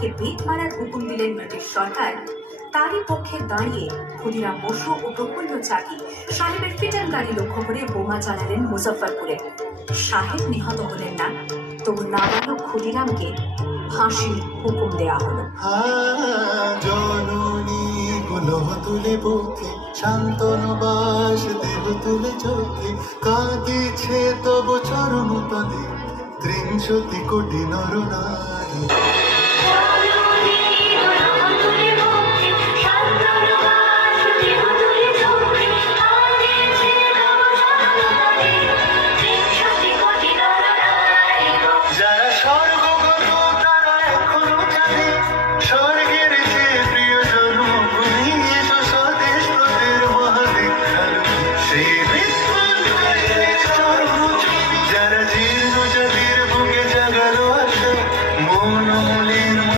সাহেবকে বেত মারার হুকুম দিলেন ব্রিটিশ সরকার, তারই পক্ষে দাঁড়িয়ে ক্ষুদিরাম বসু ও প্রফুল্ল চাকি সাহেবের ফিটার গাড়ি লক্ষ্য করে বোমা চালালেন মুজফ্ফরপুরে। সাহেব নিহত হলেন না, তবু নাবালক ক্ষুদিরামকে ফাঁসির হুকুম দেয়া হলো। জননী গুলো তুলে বুকে, শান্তনু বাস দেহ তুলে চোখে, কাঁদিছে তব চরণ তলে 63 কোটি নর নারী।